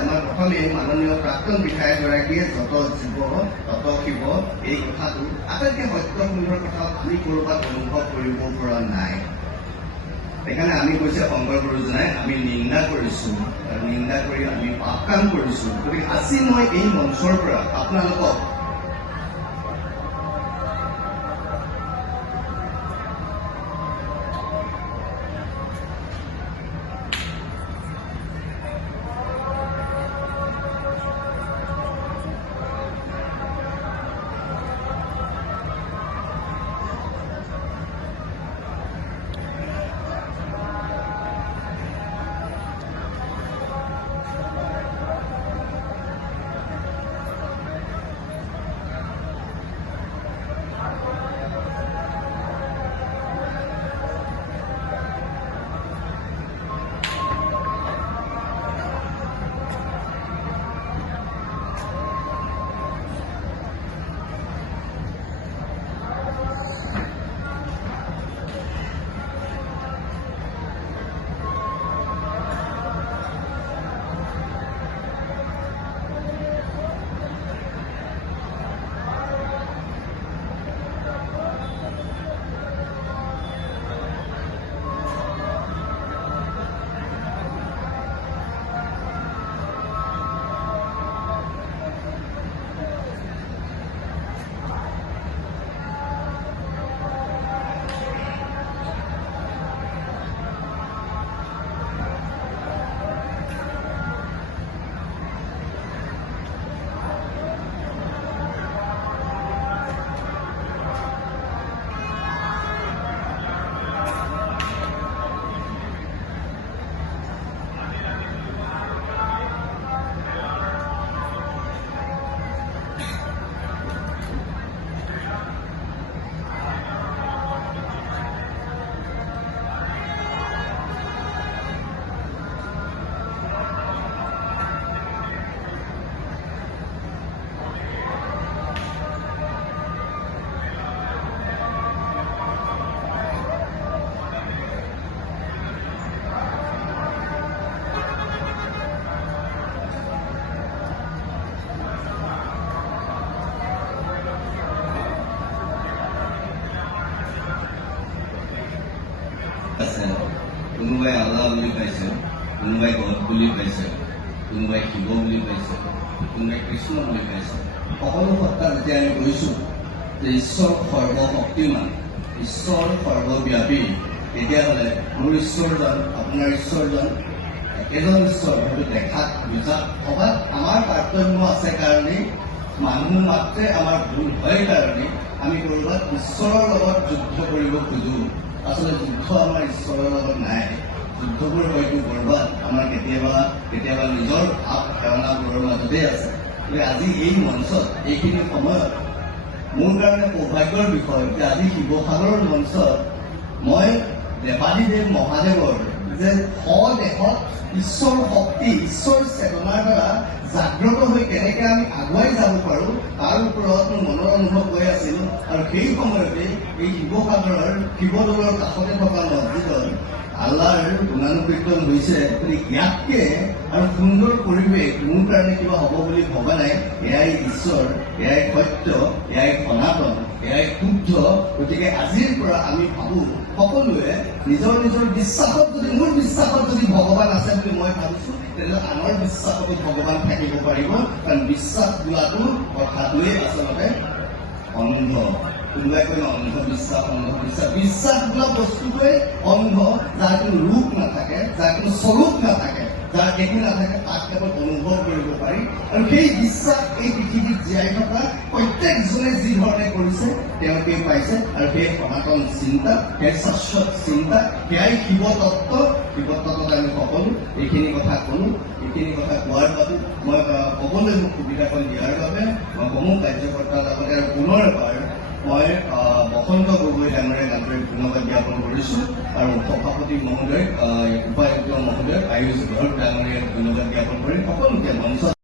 আমাৰ প্ৰথমে মাননীয় প্ৰাক্তন বিধায়কগৰাকীয়ে যত জীৱ তত শিৱ এই কথাটো আটাইতকৈ সত্যসুন্দৰ কথা আমি ক'ৰবাত অনুভৱ কৰিব পৰা নাই। সেইকাৰণে আমি কৈছে শংকৰ গুৰুজনাই আমি নিন্দা কৰিছোঁ আৰু নিন্দা কৰি আমি পাপ কাম কৰিছোঁ। গতিকে আজি মই এই মঞ্চৰ পৰা আপোনালোকক কোনোবাই আল্লাহ বুলি পাইছে, কোনোবাই গড বুলি পাইছে, কোনোবাই শিৱ বুলি পাইছে, কোনোবাই কৃষ্ণ বুলি পাইছে। সকলো সত্তা যেতিয়া আমি কৈছোঁ যে ঈশ্বৰ সৰ্বশক্তিমান, ঈশ্বৰ সৰ্বব্যাপী, তেতিয়াহ'লে মোৰ ঈশ্বৰজন আপোনাৰ ঈশ্বৰজন একেজন ঈশ্বৰ, হয়তো দেখাত বুজাত ভবাত আমাৰ তাৰতম্য আছে কাৰণেই, মানুহ মাত্ৰে আমাৰ ভুল হয় কাৰণেই আমি ক'ৰবাত ঈশ্বৰৰ লগত যুদ্ধ কৰিব খোজোঁ। আচলতে যুদ্ধ আমাৰ ঈশ্বৰৰ লগত নাই। যুদ্ধবোৰ হয়তো ক'ৰবাত আমাৰ কেতিয়াবা নিজৰ ভাৱ ধাৰণাবোৰৰ মাজতে আছে। গতিকে আজি এই মঞ্চত এইখিনি সময়ত মোৰ কাৰণে সৌভাগ্যৰ বিষয় যে আজি শিৱসাগৰৰ মঞ্চত মই দেৱাদিদেৱ মহাদেৱৰ যে দেশত ঈশ্বৰ শক্তি, ঈশ্বৰ চেতনাৰ দ্বাৰা জাগ্ৰত হৈ কেনেকৈ আমি আগুৱাই যাব পাৰোঁ তাৰ ওপৰত মোৰ মনৰ অনুভৱ হৈ আছিল। আৰু সেই সময়তে এই শিৱসাগৰৰ শিৱদৌলৰ কাষতে থকা মছজিদত আল্লাহৰ গুণানুকীৰ্তন হৈছে। ইয়াতকৈ আৰু সুন্দৰ পৰিৱেশ মোৰ কাৰণে কিবা হ'ব বুলি ভবা নাই। এয়াই ঈশ্বৰ, এয়াই সত্য, এয়াই সনাতন, এয়াই শুদ্ধ। গতিকে আজিৰ পৰা আমি ভাবোঁ সকলোৱে নিজৰ নিজৰ বিশ্বাসত, যদি মোৰ বিশ্বাসত যদি ভগৱান আছে বুলি মই ভাবিছোঁ, তেনেহ'লে আনৰ বিশ্বাসতো ভগৱান থাকিব পাৰিব। কাৰণ বিশ্বাস বোলাটো কথাটোৱেই আচলতে অন্ধ। কোনোবাই কয় অন্ধবিশ্বাস, বিশ্বাস বোলা বস্তুটোৱে অন্ধ, যাৰ কোনো ৰূপ নাথাকে, যাৰ কোনো স্বৰূপ নাথাকে, যাৰ একো নাথাকে, তাক কেৱল অনুভৱ কৰিব পাৰি। আৰু সেই বিশ্বাস এই পৃথিৱীত জীয়াই থকা প্ৰত্যেকজনে যি ধৰণে কৰিছে তেওঁলোকে পাইছে। আৰু সেই সনাতন চিন্তা, সেই শাশ্বত চিন্তা, সেয়াই শিৱতত্ত্ব। শিৱতত্ত্বত আমি সকলো এইখিনি কথা ক'লোঁ। এইখিনি কথা কোৱাৰ বাবে মই ক'বলৈ মোক সুবিধাকণ দিয়াৰ বাবে মই সমূহ কাৰ্যকৰ্তাৰ লগতে আৰু পুনৰ এবাৰ মই বসন্ত গগৈ ডাঙৰীয়াক আন্তৰিক ধন্যবাদ জ্ঞাপন কৰিছোঁ। আৰু সভাপতি মহোদয়, উপায়ুক্ত মহোদয়, আয়ুষ ঘৰ ডাঙৰীয়াক ধন্যবাদ জ্ঞাপন কৰি সকলোকে মঞ্চত